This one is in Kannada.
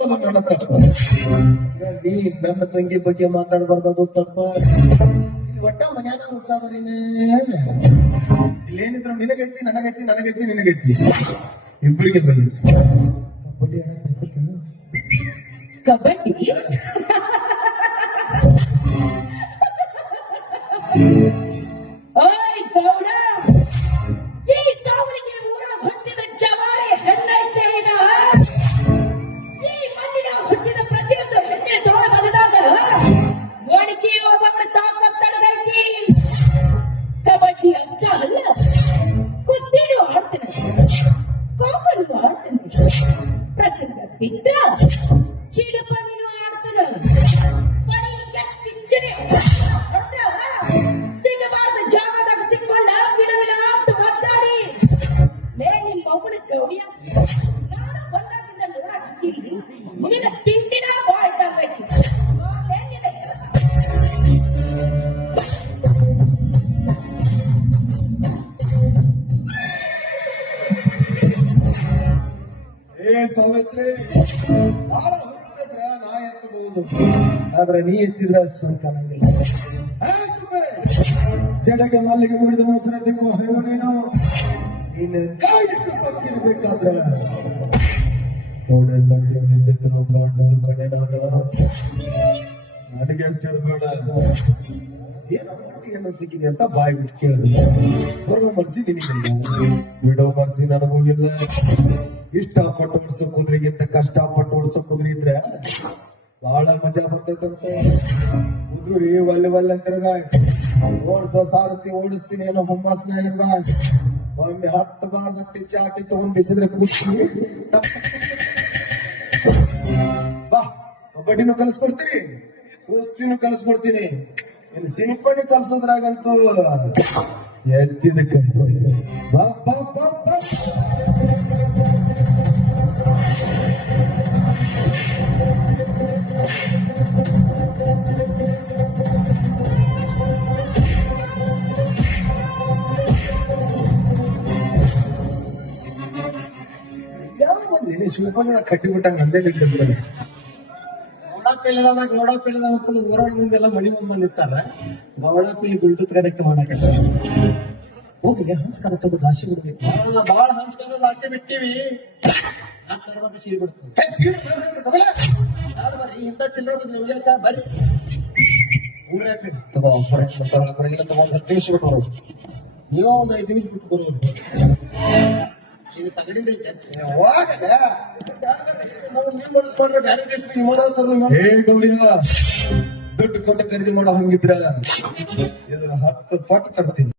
ನೀ ನನ್ನ ತಂಗಿ ಬಗ್ಗೆ ಮಾತಾಡಬಾರ್ದು ತಪ್ಪ. ಒಟ್ಟ ಮನ್ಯಾನ ಹೊಸಾಬರಿನ ಇಲ್ಲೇನಿದ್ರು ನಿನಗೈತಿ ನನಗೈತಿ ನನಗೈತಿ ನಿನಗೈತಿ ಇಬ್ಬರಿಗೆ ಬೈ. ಕಬಡ್ಡಿ ಕಬಡ್ಡಿ ಓಯ್ ಗೌಡ, ಈ ಸಾವಳಿಗೆ ಊರ ಹುಟ್ಟಿದ ಜವಾರಿ ಹೆಣ್ಣೈತೇನ? ಈ ಮಣ್ಣಿನ ಹುಟ್ಟಿದ ಪ್ರತಿಯೊಂದು ಹೆಣ್ಣೆ ತೋಳ ಬಲದಾಗ ಒಣಗಿ ಒಬ್ಬೊಬ್ಬಳು ತಾಕತ್ತಡಗೈತಿ. ಕಬಡ್ಡಿ ಅಷ್ಟ ಅಲ್ಲ, ಕುಸ್ತಿನೂ ಆಡ್ತೇನೆ, ಕೋಕನು ಆಡ್ತೇನೆ, ಪ್ರಸಂಗ ಬಿದ್ದ ಚಿಡುಪಣಿನೂ ಆಡ್ತೇನೆ, ಪಣಿಗೆ ಕಿಚ್ಚನೆ ಸಿಗಬಾರ್ದ ಜಾಗದಾಗ ಸಿಕ್ಕೊಂಡ ವಿಲವಿಲ ಅಂತ ಒದ್ದಾಡಿ ಲೇ ನಿಮ್ಮ ಒಬ್ಬಳ ಗೌಡಿಯ ನಾನು ಬಂದಾಗಿಂದ ನೋಡಾಕತ್ತೀನಿ. ನಿನ್ನ ತಿಂಡಿನ ಬಾಳ್ತಾಗೈತಿ. ಏ ಸಾವಿತ್ರಿ, ಬಾಳ ಹುಟ್ಟಿದ್ರ ನಾ ಎತ್ತಬಹುದು, ಆದ್ರೆ ನೀ ಎತ್ತಿದ್ರ ಅಷ್ಟು ಕಾಣಂಗಿಲ್ಲ. ಜಡಗೆ ಮಲ್ಲಿಗೆ ಮುಡಿದು ಮೊಸರದಿಕ್ಕೂ ಹೇಳು ನೀನು. ನೀನು ಕಾಯಿಷ್ಟು ಸೊಕ್ಕಿರ್ಬೇಕಾದ್ರ ನೋಡೆಲ್ಲ ಮೀಸೆತ್ತನು ಕಾಣಿಸು ಕಡೆ ನಾನು ನನಗೆ ಅಷ್ಟಿರ್ಬೇಡ. ಏನೋ ಮಟ್ಟಿಗೆಲ್ಲ ಸಿಕ್ಕಿದೆ ಅಂತ ಬಾಯಿ ಬಿಟ್ಟು ಕೇಳಿದೆ. ಬರೋ ಮರ್ಜಿ ನಿನಗಿಲ್ಲ, ಬಿಡೋ ಮರ್ಜಿ ನನಗೂ ಇಲ್ಲ. ಇಷ್ಟಪಟ್ಟು ಓಡಿಸೋ ಕುದುರೆಗಿಂತ ಕಷ್ಟಪಟ್ಟು ಓಡಿಸೋ ಕುದುರೆ ಇದ್ರೆ ಬಹಳ ಮಜಾ ಬರ್ತೈತಂತೆ. ಕುದುರೆ ಒಲ್ಲೆ ಅಂತಿರ್ಗ ಓಡಿಸೋ ಸಾರಥಿ ಓಡಿಸ್ತೀನಿ ಏನೋ ಹುಮ್ಮಸ್ನ ಇರ್ಗ. ಒಮ್ಮೆ 10 ಬಾರ್ದತ್ತಿ ಚಾಟಿ ತಗೊಂಡ್ ಬಿಸಿದ್ರೆ ಕೂಸ್ತೀನಿ. ಬಾ, ಕಬಡ್ಡಿನೂ ಕಲಿಸ್ಕೊಡ್ತೀನಿ, ಕುಸ್ತಿನೂ ಕಲಿಸ್ಕೊಡ್ತೀನಿ. ಇನ್ನು ಚಿನಿಪಡಿ ಕಲ್ಸೋದ್ರಾಗಂತೂ ಎತ್ತಿದಕ್ಕೆ ಬಾ ಬಾ ಬಾ ಬಾ. ಶಿವಪನ ಕಟ್ಟಿಬಿಟ್ಟಾಗ ನಂದೇ ಬಿಟ್ಟಿರ್ತಾರೆ. ಗೌಡ ಪಿಲ್ಲದ ಮಕ್ಕಳು ಊರಾಗ ಮುಂದೆಲ್ಲ ಮಳಿ ಬಂದಿರ್ತಾರ. ಗೌಡ ಪಿಲ್ಲಿ ಬಿಲ್ಟುತ್ ಕನೆಕ್ಟ್ ಮಾಡಕ ಹೋಗಿ ಹಂಚ್ ಕರೆಕ್ಟ್ ದಾಸಿ ಬಿಡ್ಬೇಕು. ಬಾಳ ಹಂಚ್ಕೊಂಡು ದಾಸಿ ಬಿಟ್ಟಿವಿ. ಸೀರೆ ಬಿಡ್ತೀವಿ ಇಂಥ ಚಿಲ್ಲರೆ ಬರ್ರಿ ಊರಾಗ ತಗೊಂಡ್ 10 ನಿಮಿಷ ಬಿಟ್ಟು ಬರೋದು. ನೀವು ಒಂದು 5 ನಿಮಿಷ ಬಿಟ್ಟು ಬರೋದು. ಇದು ತಗಡಿಂದ ದುಡ್ಡು ಕೊಟ್ಟು ಖರೀದಿ ಮಾಡೋ ಹಂಗಿದ್ರ 10 ಪಟ್ಟು ತರ್ತೀನಿ.